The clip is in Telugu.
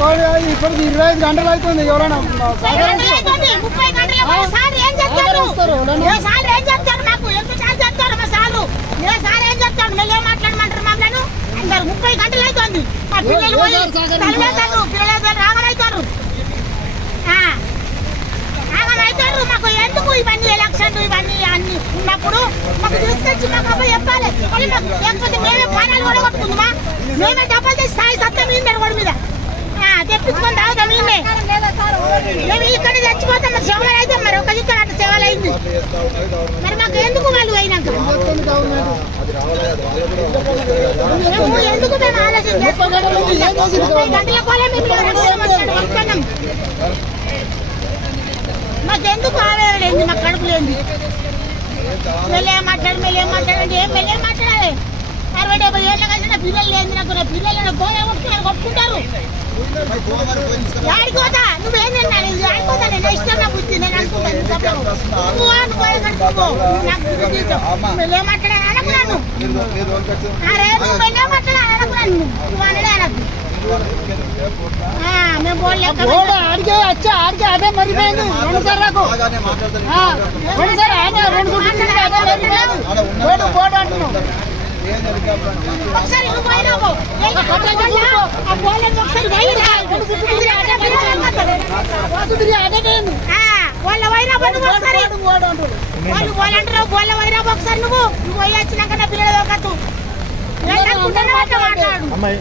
ఇప్పటికి ఇరవై ఐదు గంటలు అవుతుంది ఎవరైనా ముప్పై గంటల అవుతుంది మా పిల్లలు పిల్లలు రాగలవుతారు రాగలవుతారు మాకు ఎందుకు ఇవన్నీ ఎలక్షన్లు ఇవన్నీ అన్ని ఉన్నప్పుడు? మాకు తీసుకొచ్చి మాకు అబ్బాయి చెప్పాలి. మళ్ళీ మాకు లేకపోతే మేమే పానాలు కూడా కొట్టుకుందామా? మేమే డబ్బులు తెప్పించుకొని తాగుతాం ఈయన్నే. మేము ఇక్కడ చచ్చిపోతాం మరి సేవలు అయితే మరి ఒక ఇక్కడ అట్లా సేవలు అయింది మరి మాకు ఎందుకు వాళ్ళు అయినాక మేము ఎందుకు మేము ఆలోచన చేసుకుంటాం ముప్పై గంటల కోలే మేము వస్తున్నాం మాకెందుకు ఆవేదన ఏంది మాకు కడుపు లేంది మెల్లే మాట్లాడు మెల్లే మాట్లాడండి ఏం మెల్లే మాట్లాడాలి? అరవై డెబ్బై ఏళ్ళ కలిసిన పిల్లలు లేని నాకు నా పిల్లలు పోలే కొట్టుకుంటారు కొట్టుకుంటారు. యాడికి పోతా నువ్వేందన్నా నేను యాడికి పోతా నేను ఇష్టం నా బుద్ధి నేను అనుకుంటాను నువ్వు చెప్పలేవు. నువ్వు మాట్లాడాలి? అనుకున్నాను నువ్వు మెల్లే మాట్లాడాలి అనుకున్నాను నువ్వు అనడే అనకు ఆడికే వచ్చా? ఆడికే అదే మరిపోయింది. రెండు సార్ నాకు రెండు సార్ ఆమె రెండు అదే మరిపోయింది. బోర్డు బోర్డు అంటున్నావు. ఒకసారి నువ్వు పోయినా వాళ్ళ పో నువ్వు ఒకసారి. వాళ్ళు పోలంటారు వాళ్ళ పో ఒకసారి నువ్వు. నువ్వు పోయి వచ్చినాక నా పిల్లలు దొరకద్దు. మాట్లాడు. అమ్మాయి